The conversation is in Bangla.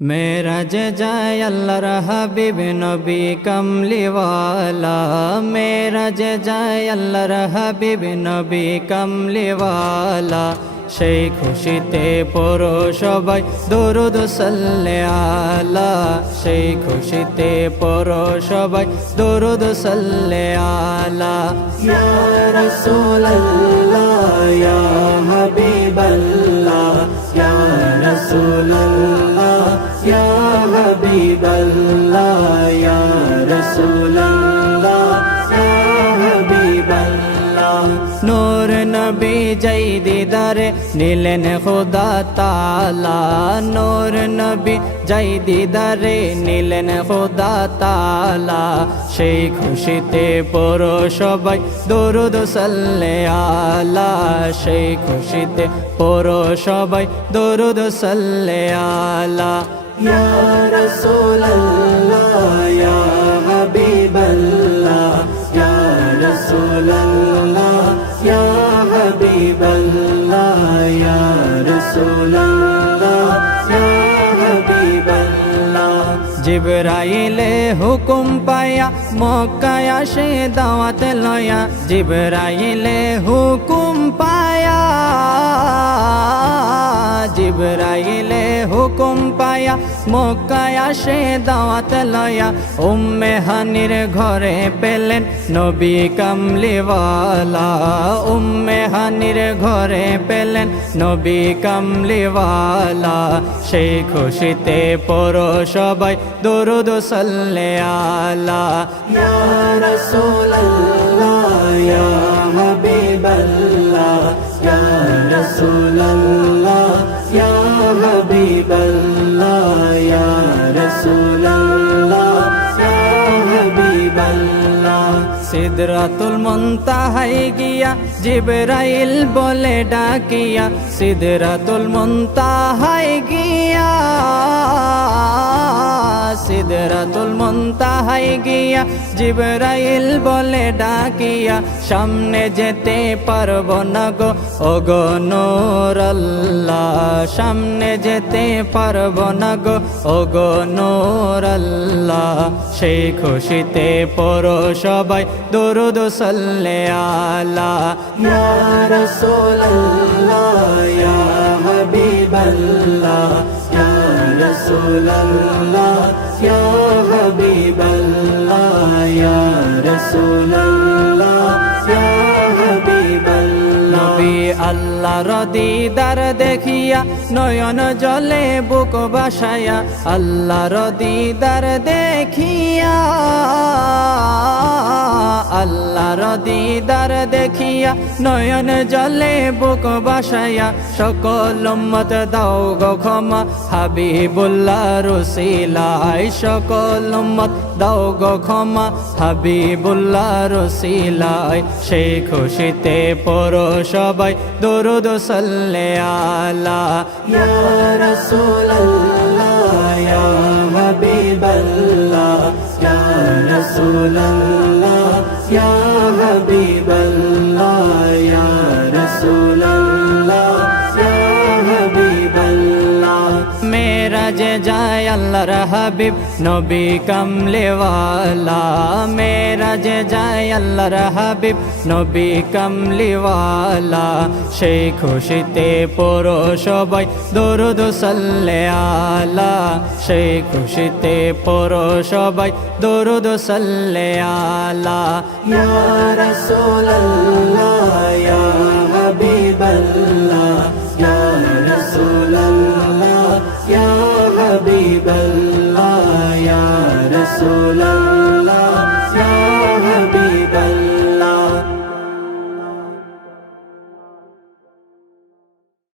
মেরাজ যায় আল্লাহর হাবিব নবী কমলিওয়ালা মেরাজ যায় আল্লাহর হাবিব নবী কমলিওয়ালা সেই খুশিতে পড়ো সবাই, দরুদ সাল্লে আলা। সেই খুশিতে পড়ো সবাই, দরুদ সাল্লে আলা। ইয়া রাসূলুল্লাহ, ইয়া হাবিবাল্লাহ, ইয়া রাসূলুল্লাহ। ইয়া হাবিবাল্লাহ। জೈ দিদারে, নিলেন খোদা তালা। নূর নবী জೈ দিদারে, নিলেন খোদা তালা। সেই খুশিতে পড়ো সবাই, দরুদ সাল্লে আলা। সেই খুশিতে পড়ো সবাই, দরুদ সাল্লে আলা। ইয়া রাসূলুল্লাহ, ইয়া জিবরাইলে হুকুম পায়া মক্কায় আসে দাওয়াত লয়া জিবরাইলে হুকুম পায়া জিবরাইলে হুকুম পায়া, মক্কায় আসে দাওয়াত লয়া। উম্মে হানির ঘরে পেলেন নবী কামলিওয়ালা। উম্মে হানির ঘরে পেলেন নবী কামলিওয়ালা। সেই খুশিতে পড়ো সবাই, দরুদ সাল্লে আলা। ইয়া রাসূলুল্লাহ, ইয়া সিদরাতুল হাই গিয়া জিবরাইল বলে ডাকিয়া সিদরাতুল মন্তা গিয়া। সিদরাতুল মুনতাহাই গিয়া জিবরাইল বলে ডাকিয়া, সামনে যেতে পারব না গো। আল্লাহ, সামনে যেতে পারব না গো। আল্লাহ সেই খুশিতে পড়ো সবাই। দরুদ সাল্লে আলা ইয়া রাসূলুল্লাহ, ইয়া হাবিবাল্লাহ, ইয়া আল্লাহর দিদার দেখিয়া নয়ন জলে বুক বাসায়া আল্লাহর দিদার দেখিয়া আল্লাহর দিদার দেখিয়া নয়ন জলে বুক বাসায়া সকল মত দাও গো ক্ষমা। হাবিবুল্লাহ রসিলাই, সকল মত দাও গো ক্ষমা। হাবিবুল্লাহ রসিলাই সেই খুশিতে পড়ো সবাই। দরুদ সাল্লে আলা। ইয়া রাসূলুল্লাহ, ইয়া হাবিবাল্লাহ, ইয়া রাসূলুল্লাহ। ইয়া হাবিবাল্লাহ যায় আল্লাহর হাবিব, নবী কামলেওয়ালা। মেরাজ যায় আল্লাহর হাবিব, নবী কামলিওয়ালা। সেই খুশিতে পড়ো সবাই, দরুদ সাল্লে আলা। সেই খুশিতে পড়ো সবাই, দরুদ সাল্লে আলা। ইয়া রাসূলুল্লাহ